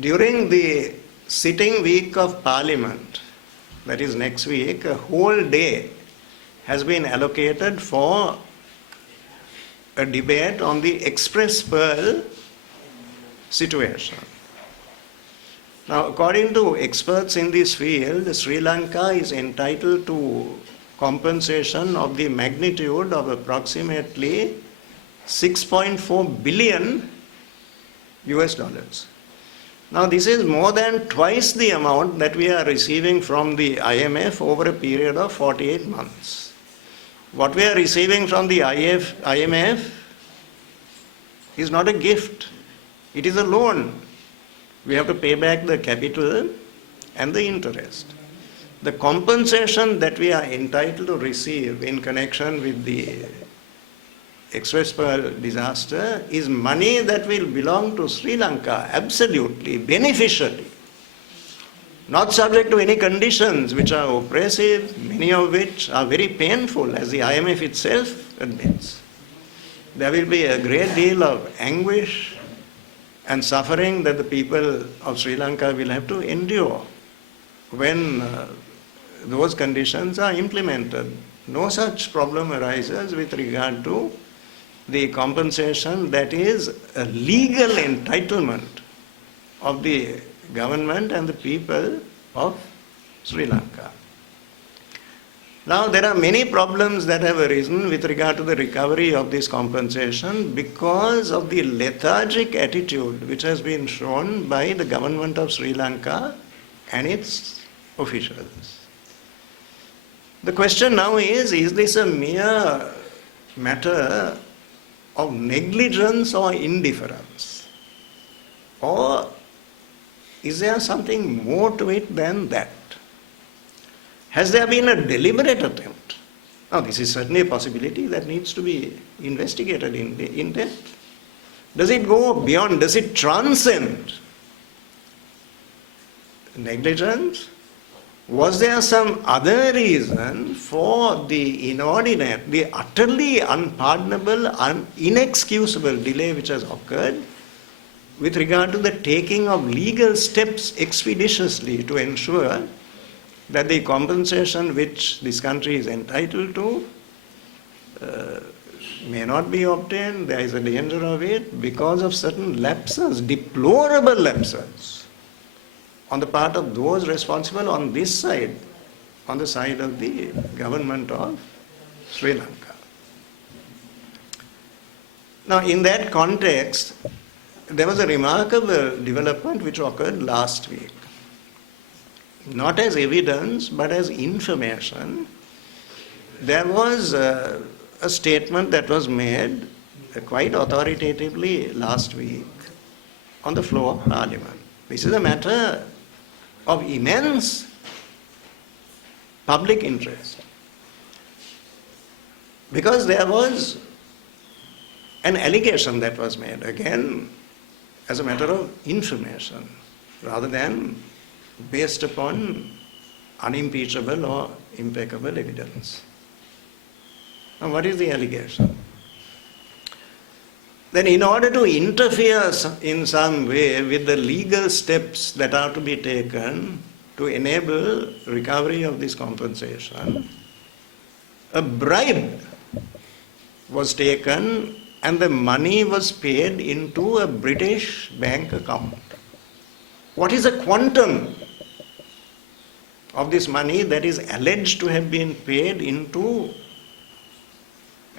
during the sitting week of Parliament, that is next week, a whole day has been allocated for a debate on the Express Pearl situation. Now, according to experts in this field, Sri Lanka is entitled to compensation of the magnitude of approximately 6.4 billion US dollars. Now, this is more than twice the amount that we are receiving from the IMF over a period of 48 months. What we are receiving from the IMF is not a gift, it is a loan. We have to pay back the capital and the interest. The compensation that we are entitled to receive in connection with the Express Pearl disaster is money that will belong to Sri Lanka absolutely, beneficially, not subject to any conditions which are oppressive, many of which are very painful, as the IMF itself admits. There will be a great deal of anguish and suffering that the people of Sri Lanka will have to endure when those conditions are implemented. No such problem arises with regard to the compensation that is a legal entitlement of the government and the people of Sri Lanka. Now, there are many problems that have arisen with regard to the recovery of this compensation because of the lethargic attitude which has been shown by the government of Sri Lanka and its officials. The question now is this a mere matter of negligence or indifference? Or is there something more to it than that? Has there been a deliberate attempt? Now, this is certainly a possibility that needs to be investigated in depth. Does it go beyond, does it transcend negligence? Was there some other reason for the inordinate, the utterly unpardonable, inexcusable delay which has occurred with regard to the taking of legal steps expeditiously to ensure that the compensation which this country is entitled to may not be obtained? There is a danger of it because of certain lapses, deplorable lapses, on the part of those responsible on this side, on the side of the government of Sri Lanka. Now, in that context, there was a remarkable development which occurred last week. Not as evidence, but as information. There was a statement that was made quite authoritatively last week on the floor of Parliament. This is a matter of immense public interest, because there was an allegation that was made, again, as a matter of information, rather than based upon unimpeachable or impeccable evidence. Now, what is the allegation? Then, in order to interfere in some way with the legal steps that are to be taken to enable recovery of this compensation, a bribe was taken and the money was paid into a British bank account. What is the quantum of this money that is alleged to have been paid into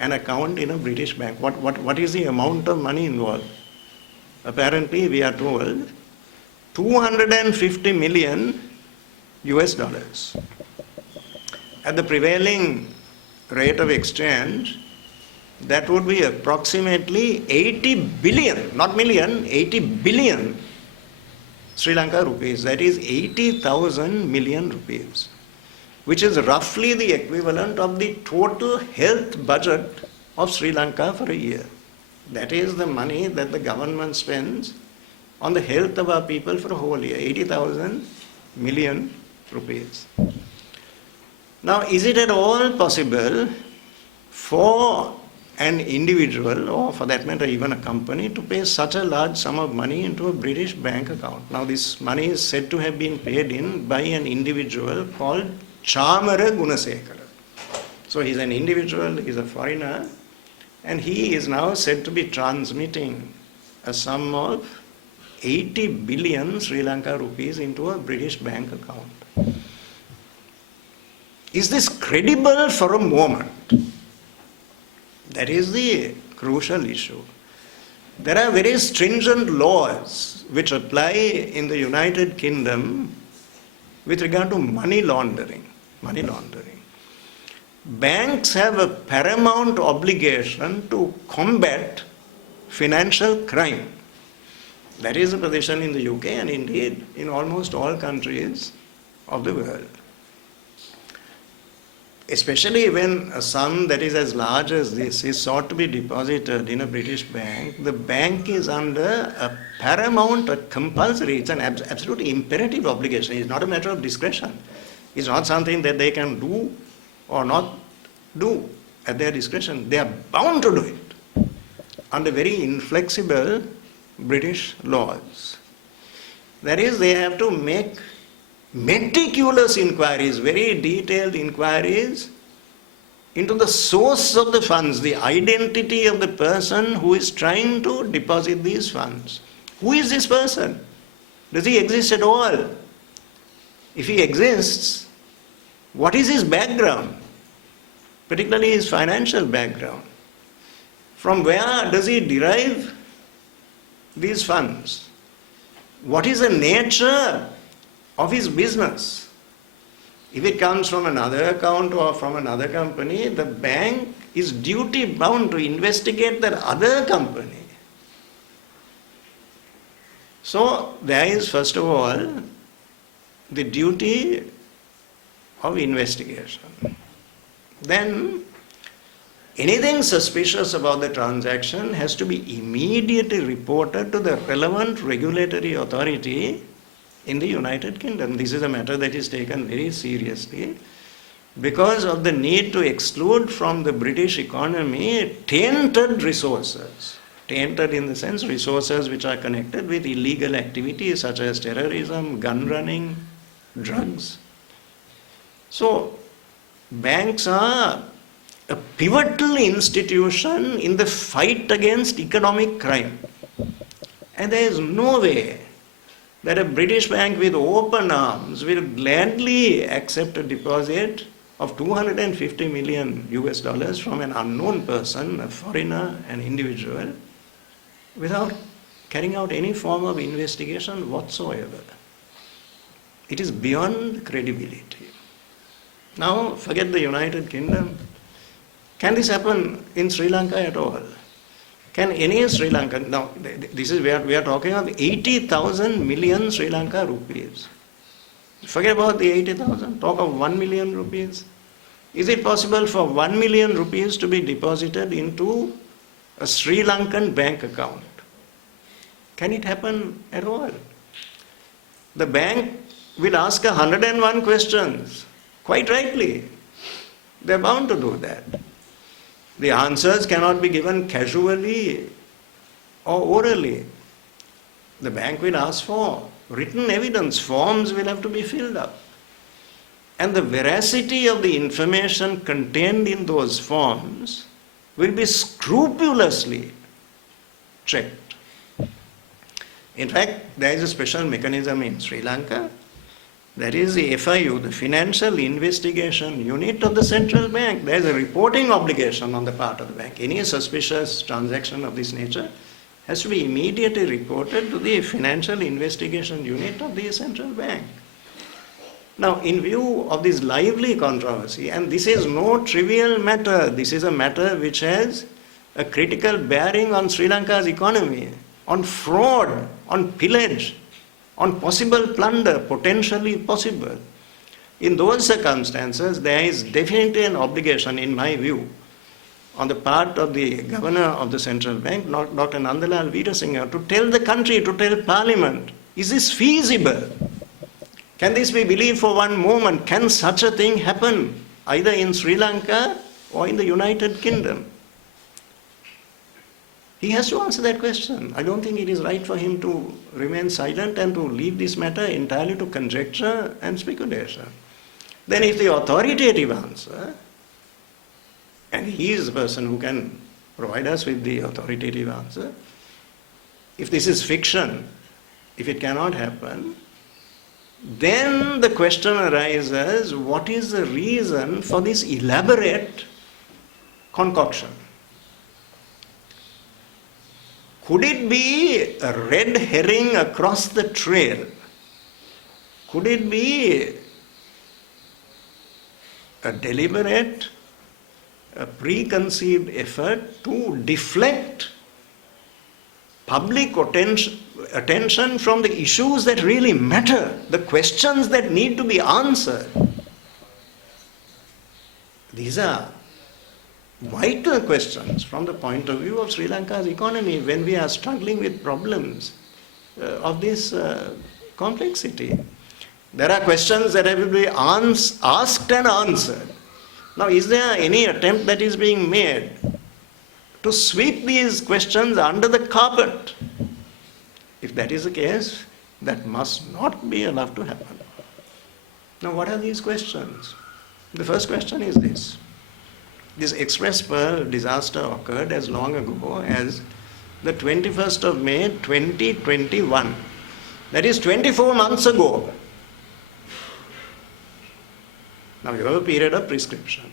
an account in a British bank? What is the amount of money involved? Apparently, we are told 250 million US dollars. At the prevailing rate of exchange, that would be approximately 80 billion, not million, 80 billion Sri Lanka rupees. That is 80,000 million rupees, which is roughly the equivalent of the total health budget of Sri Lanka for a year. That is the money that the government spends on the health of our people for a whole year, 80,000 million rupees. Now, is it at all possible for an individual, or for that matter even a company, to pay such a large sum of money into a British bank account? Now this money is said to have been paid in by an individual called Chamara Gunasekara. So he's an individual, he's a foreigner, and he is now said to be transmitting a sum of 80 billion Sri Lanka rupees into a British bank account. Is this credible for a moment? That is the crucial issue. There are very stringent laws which apply in the United Kingdom with regard to money laundering. Money laundering. Banks have a paramount obligation to combat financial crime. That is the position in the UK and indeed in almost all countries of the world. Especially when a sum that is as large as this is sought to be deposited in a British bank, the bank is under a paramount, a compulsory, it's an absolute imperative obligation. It's not a matter of discretion. It's not something that they can do or not do at their discretion. They are bound to do it under very inflexible British laws. That is, they have to make meticulous inquiries, very detailed inquiries into the source of the funds, the identity of the person who is trying to deposit these funds. Who is this person? Does he exist at all? If he exists, what is his background? Particularly his financial background. From where does he derive these funds? What is the nature of his business? If it comes from another account or from another company, the bank is duty bound to investigate that other company. So there is first of all the duty of investigation. Then anything suspicious about the transaction has to be immediately reported to the relevant regulatory authority in the United Kingdom. This is a matter that is taken very seriously because of the need to exclude from the British economy tainted resources. Tainted in the sense resources which are connected with illegal activities such as terrorism, gun running, drugs. So banks are a pivotal institution in the fight against economic crime. And there is no way that a British bank with open arms will gladly accept a deposit of 250 million US dollars from an unknown person, a foreigner, an individual, without carrying out any form of investigation whatsoever. It is beyond credibility. Now, forget the United Kingdom. Can this happen in Sri Lanka at all? Can any Sri Lankan, now this is where we are talking of 80,000 million Sri Lanka rupees. Forget about the 80,000, talk of 1 million rupees. Is it possible for 1 million rupees to be deposited into a Sri Lankan bank account? Can it happen at all? The bank will ask 101 questions, quite rightly. They're bound to do that. The answers cannot be given casually or orally. The bank will ask for written evidence. Forms will have to be filled up. And the veracity of the information contained in those forms will be scrupulously checked. In fact, there is a special mechanism in Sri Lanka. That is the FIU, the Financial Investigation Unit of the Central Bank. There is a reporting obligation on the part of the bank. Any suspicious transaction of this nature has to be immediately reported to the Financial Investigation Unit of the Central Bank. Now, in view of this lively controversy, and this is no trivial matter, this is a matter which has a critical bearing on Sri Lanka's economy, on fraud, on pillage, on possible plunder, potentially possible. In those circumstances, there is definitely an obligation, in my view, on the part of the governor of the central bank, Dr. Nandalal Veerasinghe, to tell the country, to tell Parliament, is this feasible? Can this be believed for one moment? Can such a thing happen either in Sri Lanka or in the United Kingdom? He has to answer that question. I don't think it is right for him to remain silent and to leave this matter entirely to conjecture and speculation. Then if the authoritative answer, and he is the person who can provide us with the authoritative answer, if this is fiction, if it cannot happen, then the question arises, what is the reason for this elaborate concoction? Could it be a red herring across the trail? Could it be a deliberate, a preconceived effort to deflect public attention from the issues that really matter, the questions that need to be answered? These are vital questions from the point of view of Sri Lanka's economy when we are struggling with problems of this complexity. There are questions that have to be asked and answered. Now, is there any attempt that is being made to sweep these questions under the carpet? If that is the case, that must not be allowed to happen. Now, what are these questions? The first question is this. This Express Pearl disaster occurred as long ago as the 21st of May 2021. That is 24 months ago. Now you have a period of prescription.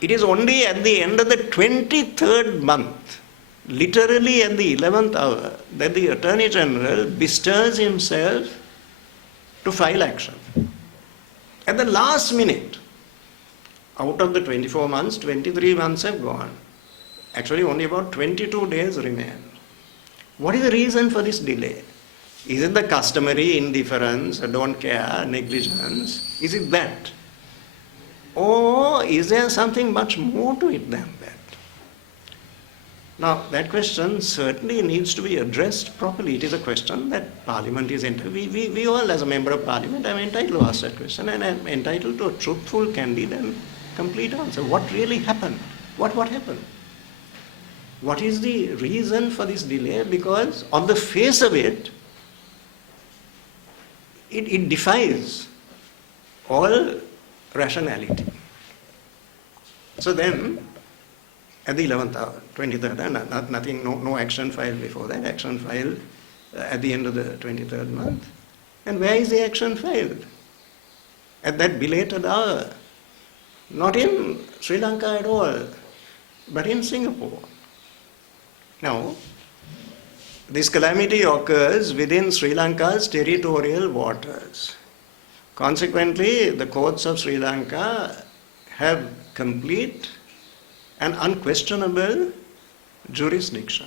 It is only at the end of the 23rd month, literally at the 11th hour, that the Attorney General bestirs himself to file action. At the last minute, out of the 24 months, 23 months have gone. Actually, only about 22 days remain. What is the reason for this delay? Is it the customary indifference, don't care, negligence? Is it that? Or is there something much more to it than that? Now, that question certainly needs to be addressed properly. It is a question that Parliament is entitled. We all, as a member of Parliament, are entitled to ask that question, and I'm entitled to a truthful, candid, and complete answer. What really happened? What happened? What is the reason for this delay? Because on the face of it, it defies all rationality. So then, at the 11th hour, 23rd, nothing, no action filed before that, action filed at the end of the 23rd month. And where is the action filed? At that belated hour. Not in Sri Lanka at all, but in Singapore. Now, this calamity occurs within Sri Lanka's territorial waters. Consequently, the courts of Sri Lanka have complete and unquestionable jurisdiction.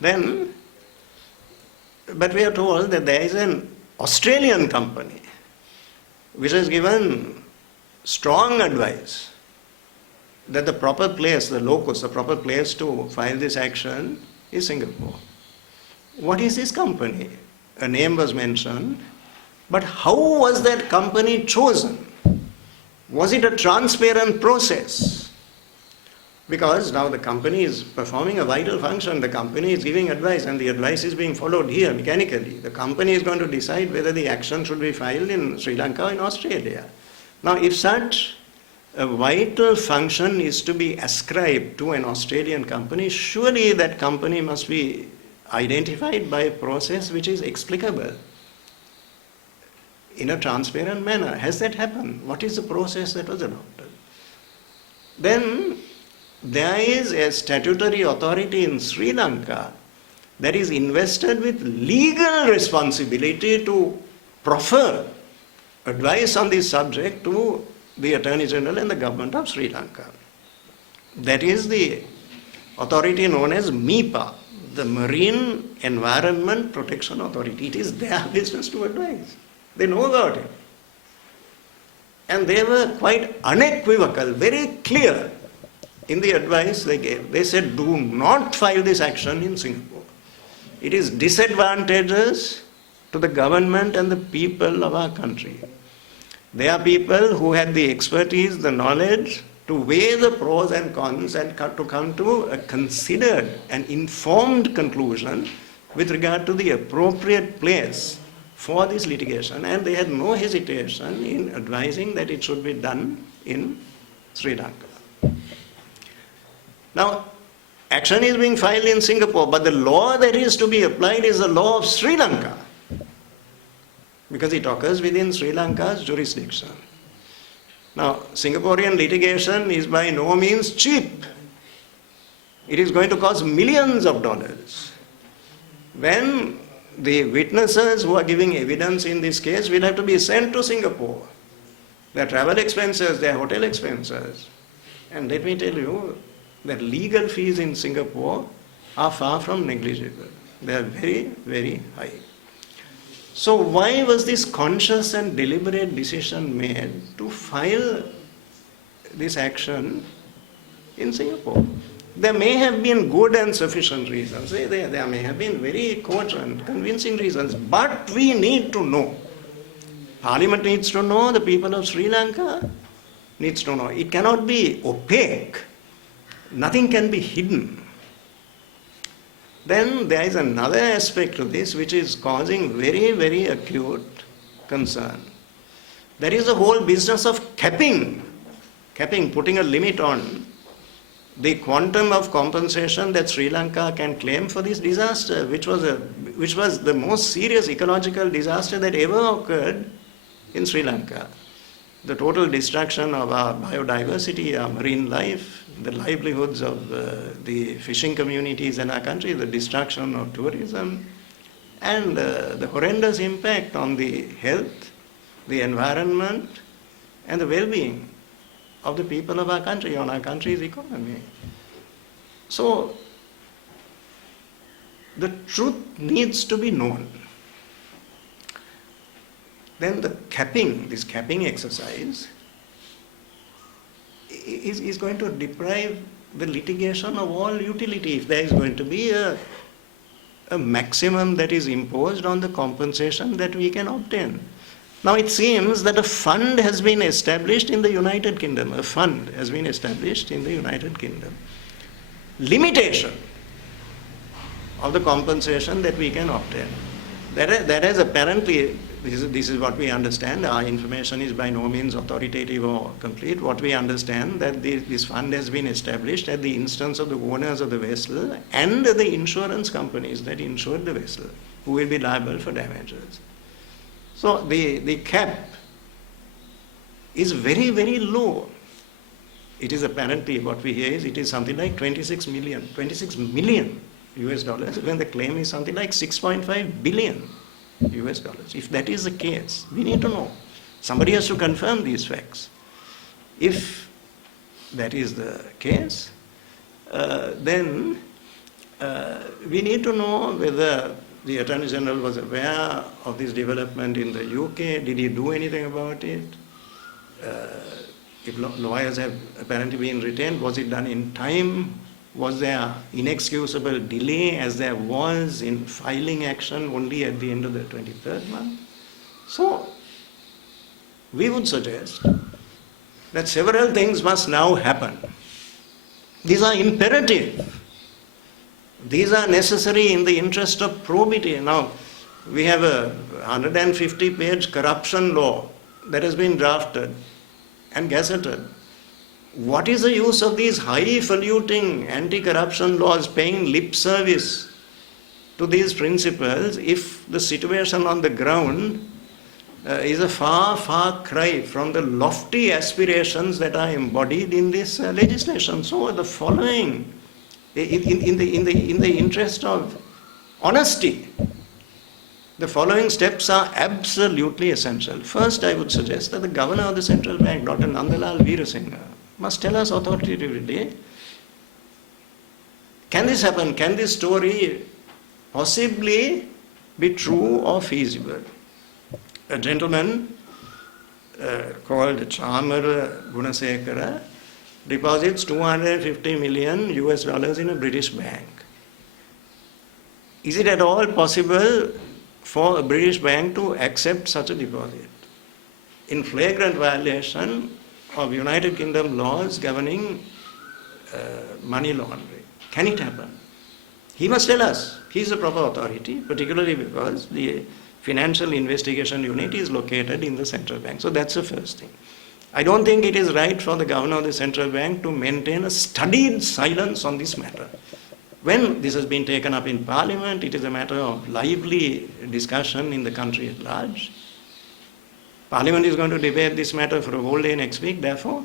Then, but we are told that there is an Australian company which has given strong advice that the proper place, the locus, the proper place to file this action is Singapore. What is this company? A name was mentioned, but how was that company chosen? Was it a transparent process? Because now the company is performing a vital function, the company is giving advice, and the advice is being followed here mechanically. The company is going to decide whether the action should be filed in Sri Lanka or in Australia. Now, if such a vital function is to be ascribed to an Australian company, surely that company must be identified by a process which is explicable in a transparent manner. Has that happened? What is the process that was adopted? Then there is a statutory authority in Sri Lanka that is invested with legal responsibility to proffer advice on this subject to the Attorney General and the government of Sri Lanka. That is the authority known as MIPA, the Marine Environment Protection Authority. It is their business to advise. They know about it. And they were quite unequivocal, very clear in the advice they gave. They said, do not file this action in Singapore. It is disadvantageous to the government and the people of our country. They are people who had the expertise, the knowledge to weigh the pros and cons and to come to a considered and informed conclusion with regard to the appropriate place for this litigation, and they had no hesitation in advising that it should be done in Sri Lanka. Now, action is being filed in Singapore, but the law that is to be applied is the law of Sri Lanka, because it occurs within Sri Lanka's jurisdiction. Now, Singaporean litigation is by no means cheap. It is going to cost millions of dollars. When the witnesses who are giving evidence in this case will have to be sent to Singapore, their travel expenses, their hotel expenses, and let me tell you that legal fees in Singapore are far from negligible. They are very, very high. So why was this conscious and deliberate decision made to file this action in Singapore? There may have been good and sufficient reasons. There may have been very cogent, convincing reasons, but we need to know. Parliament needs to know, the people of Sri Lanka needs to know. It cannot be opaque. Nothing can be hidden. Then there is another aspect to this which is causing very, very acute concern. There is a whole business of capping, putting a limit on the quantum of compensation that Sri Lanka can claim for this disaster, which was the most serious ecological disaster that ever occurred in Sri Lanka. The total destruction of our biodiversity, our marine life, the livelihoods of the fishing communities in our country, the destruction of tourism, and the horrendous impact on the health, the environment, and the well-being of the people of our country, on our country's economy. So, the truth needs to be known. Then this capping exercise is going to deprive the litigation of all utility if there is going to be a maximum that is imposed on the compensation that we can obtain. Now it seems that a fund has been established in the United Kingdom. A fund has been established in the United Kingdom. Limitation of the compensation that we can obtain. That has apparently, this is what we understand, our information is by no means authoritative or complete. What we understand that this fund has been established at the instance of the owners of the vessel and the insurance companies that insured the vessel, who will be liable for damages. So the cap is very, very low. It is apparently, what we hear is, it is something like 26 million US dollars, when the claim is something like 6.5 billion US dollars. If that is the case, we need to know. Somebody has to confirm these facts. If that is the case, then we need to know whether the Attorney General was aware of this development in the UK. Did he do anything about it? If lawyers have apparently been retained, was it done in time? Was there inexcusable delay, as there was in filing action only at the end of the 23rd month? So, we would suggest that several things must now happen. These are imperative. These are necessary in the interest of probity. Now, we have a 150-page corruption law that has been drafted and gazetted. What is the use of these highfalutin anti-corruption laws paying lip service to these principles if the situation on the ground is a far, far cry from the lofty aspirations that are embodied in this legislation? So the following, in the interest of honesty, the following steps are absolutely essential. First, I would suggest that the governor of the central bank, Dr. Nandalal Veerasinghe, must tell us authoritatively, can this happen? Can this story possibly be true or feasible? A gentleman called Chamar Gunasekara deposits 250 million US dollars in a British bank. Is it at all possible for a British bank to accept such a deposit? In flagrant violation of United Kingdom laws governing money laundering. Can it happen? He must tell us. He is the proper authority, particularly because the Financial Investigation Unit is located in the central bank. So that's the first thing. I don't think it is right for the governor of the central bank to maintain a studied silence on this matter. When this has been taken up in Parliament, it is a matter of lively discussion in the country at large. Parliament is going to debate this matter for a whole day next week. Therefore,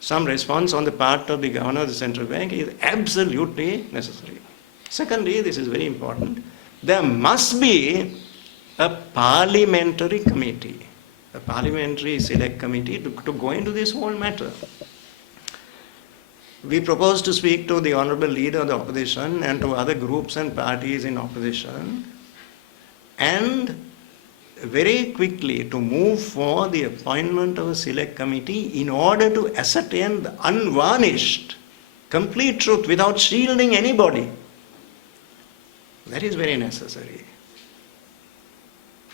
some response on the part of the governor of the central bank is absolutely necessary. Secondly, this is very important, there must be a parliamentary committee, a parliamentary select committee to go into this whole matter. We propose to speak to the Honourable Leader of the Opposition and to other groups and parties in opposition, and very quickly to move for the appointment of a select committee in order to ascertain the unvarnished, complete truth without shielding anybody. That is very necessary.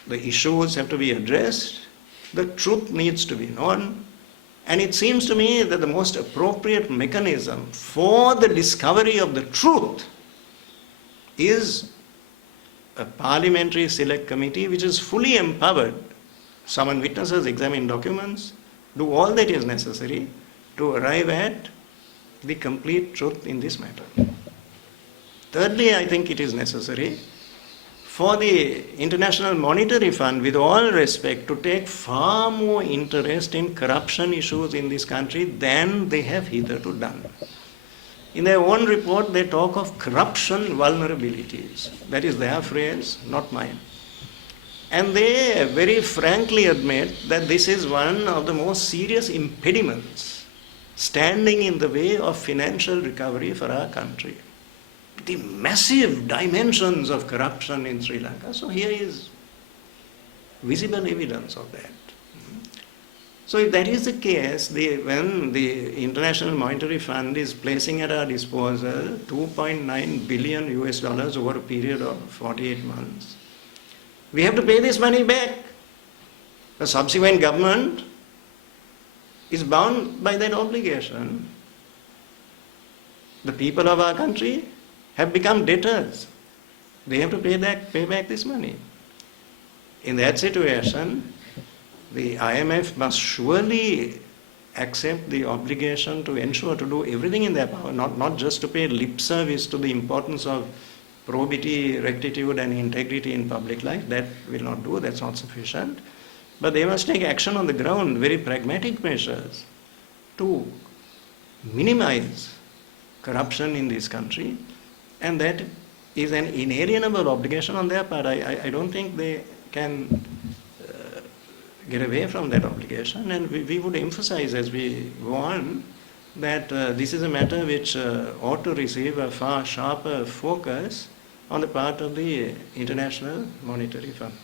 The issues have to be addressed, the truth needs to be known, and it seems to me that the most appropriate mechanism for the discovery of the truth is a parliamentary select committee which is fully empowered, summon witnesses, examine documents, do all that is necessary to arrive at the complete truth in this matter. Thirdly, I think it is necessary for the International Monetary Fund, with all respect, to take far more interest in corruption issues in this country than they have hitherto done. In their own report, they talk of corruption vulnerabilities. That is their phrase, not mine. And they very frankly admit that this is one of the most serious impediments standing in the way of financial recovery for our country. The massive dimensions of corruption in Sri Lanka. So here is visible evidence of that. So if that is the case, when the International Monetary Fund is placing at our disposal $2.9 billion over a period of 48 months, we have to pay this money back. The subsequent government is bound by that obligation. The people of our country have become debtors. They have to pay back this money. In that situation, the IMF must surely accept the obligation to ensure to do everything in their power, not just to pay lip service to the importance of probity, rectitude and integrity in public life. That will not do, that's not sufficient. But they must take action on the ground, very pragmatic measures to minimize corruption in this country. And that is an inalienable obligation on their part. I don't think they can get away from that obligation. And we would emphasize as we go on that this is a matter which ought to receive a far sharper focus on the part of the International Monetary Fund.